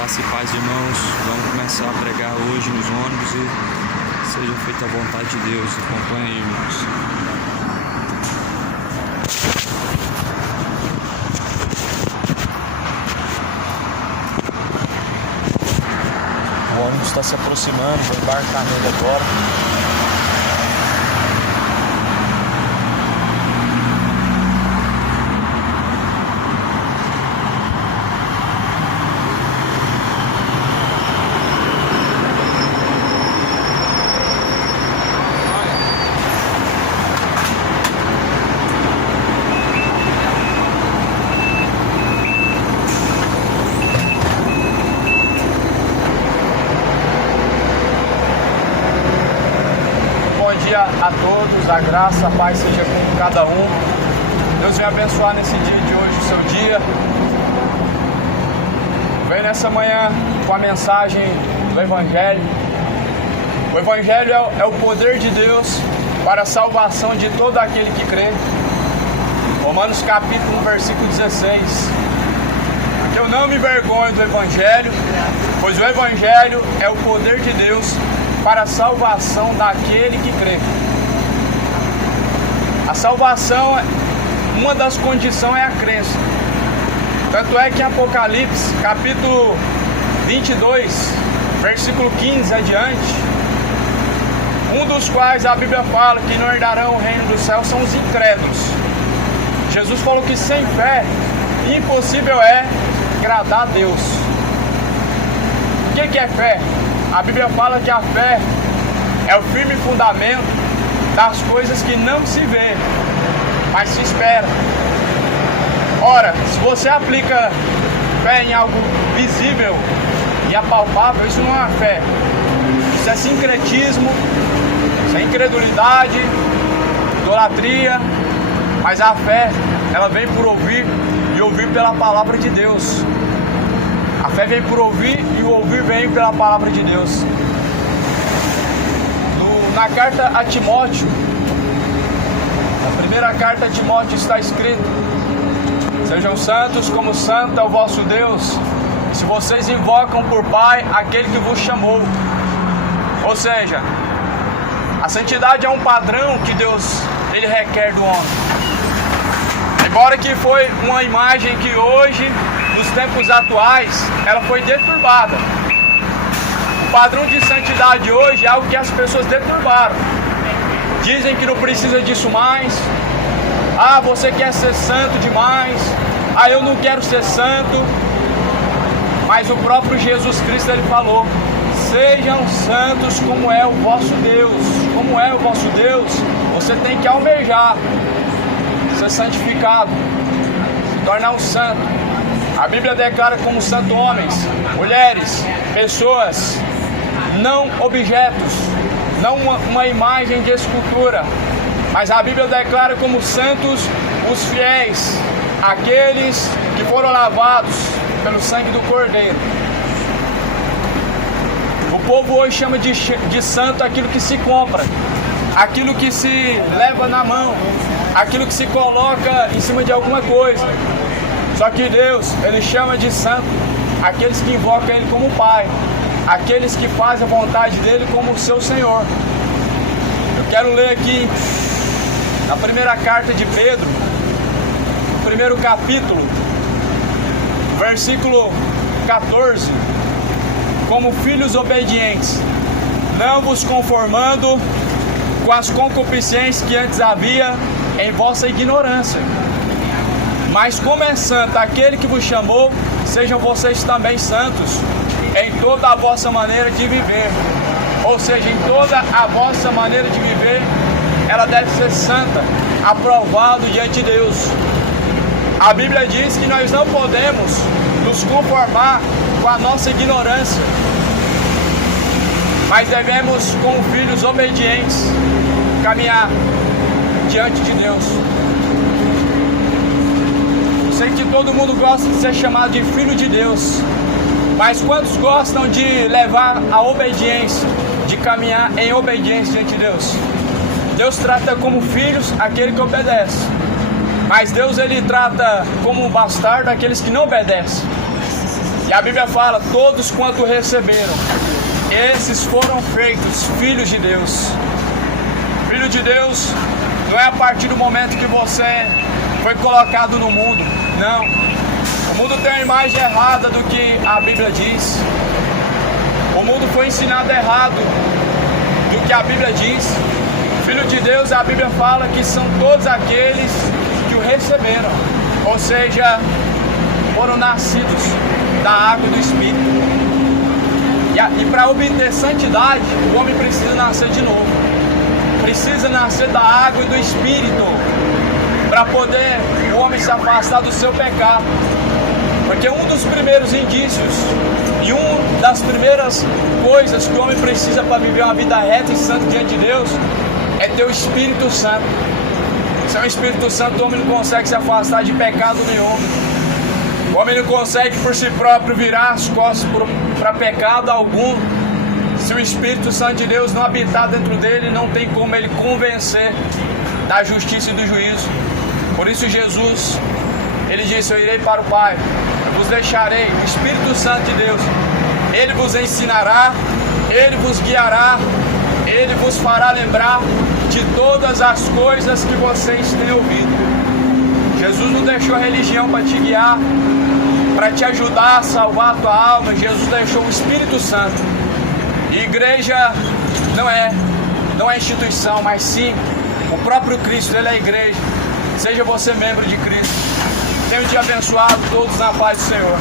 Graça e paz, irmãos. Vamos começar a pregar hoje nos ônibus e seja feita a vontade de Deus. Acompanhem, irmãos. O ônibus está se aproximando, vou embarcar nele agora. A todos, a graça, a paz seja com cada um. Deus venha abençoar nesse dia de hoje o seu dia. Vem nessa manhã com a mensagem do Evangelho. O Evangelho é o poder de Deus para a salvação de todo aquele que crê. Romanos capítulo 1, versículo 16. Porque eu não me envergonho do Evangelho, pois o Evangelho é o poder de Deus para a salvação daquele que crê. A salvação, uma das condições é a crença. Tanto é que em Apocalipse, capítulo 22, versículo 15 adiante, um dos quais a Bíblia fala que não herdarão o reino do céu são os incrédulos. Jesus falou que sem fé, impossível é agradar a Deus. O que é fé? A Bíblia fala que a fé é o firme fundamento das coisas que não se vê, mas se espera. Ora, se você aplica fé em algo visível e apalpável, isso não é fé. Isso é sincretismo, isso é incredulidade, idolatria. Mas a fé, ela vem por ouvir e ouvir pela palavra de Deus. A fé vem por ouvir e o ouvir vem pela palavra de Deus. Na carta a Timóteo, na primeira carta a Timóteo está escrito: sejam santos como santo é o vosso Deus, se vocês invocam por Pai aquele que vos chamou. Ou seja, a santidade é um padrão que Deus ele requer do homem. Embora que foi uma imagem que hoje, nos tempos atuais, ela foi deturbada. O padrão de santidade hoje é algo que as pessoas deturbaram. Dizem que não precisa disso mais. Ah, você quer ser santo demais. Ah, eu não quero ser santo. Mas o próprio Jesus Cristo ele falou: sejam santos como é o vosso Deus. Como é o vosso Deus, você tem que almejar ser santificado, se tornar um santo. A Bíblia declara como santo homens, mulheres, pessoas, não objetos, não uma imagem de escultura, mas a Bíblia declara como santos os fiéis, aqueles que foram lavados pelo sangue do Cordeiro. O povo hoje chama de santo aquilo que se compra, aquilo que se leva na mão, aquilo que se coloca em cima de alguma coisa. Só que Deus, ele chama de santo aqueles que invocam ele como Pai, aqueles que fazem a vontade dele como seu Senhor. Eu quero ler aqui na primeira carta de Pedro, no primeiro capítulo, versículo 14: como filhos obedientes, não vos conformando com as concupiscências que antes havia em vossa ignorância, mas como é santo aquele que vos chamou, sejam vocês também santos em toda a vossa maneira de viver. Ou seja, em toda a vossa maneira de viver, ela deve ser santa, aprovado diante de Deus. A Bíblia diz que nós não podemos nos conformar com a nossa ignorância, mas devemos, como filhos obedientes, caminhar diante de Deus. Eu sei que todo mundo gosta de ser chamado de filho de Deus, mas quantos gostam de levar a obediência, de caminhar em obediência diante de Deus? Deus trata como filhos aquele que obedece, mas Deus ele trata como um bastardo aqueles que não obedecem. E a Bíblia fala, todos quanto receberam, esses foram feitos filhos de Deus. Filho de Deus não é a partir do momento que você foi colocado no mundo, não. O mundo tem uma imagem errada do que a Bíblia diz. O mundo foi ensinado errado do que a Bíblia diz. Filho de Deus, a Bíblia fala que são todos aqueles que o receberam, ou seja, foram nascidos da água e do Espírito. E para obter santidade, o homem precisa nascer de novo. Precisa nascer da água e do Espírito, para poder o homem se afastar do seu pecado. Porque um dos primeiros indícios e uma das primeiras coisas que o homem precisa para viver uma vida reta e santa diante de Deus é ter o Espírito Santo. Sem o Espírito Santo, o homem não consegue se afastar de pecado nenhum. O homem não consegue por si próprio virar as costas para pecado algum. Se o Espírito Santo de Deus não habitar dentro dele, não tem como ele convencer da justiça e do juízo. Por isso Jesus, ele disse, eu irei para o Pai, eu vos deixarei o Espírito Santo de Deus. Ele vos ensinará, ele vos guiará, ele vos fará lembrar de todas as coisas que vocês têm ouvido. Jesus não deixou a religião para te guiar, para te ajudar a salvar a tua alma. Jesus deixou o Espírito Santo. E igreja não é instituição, mas sim o próprio Cristo, ele é a igreja. Seja você membro de Cristo. Tenha um dia abençoado, todos na paz do Senhor.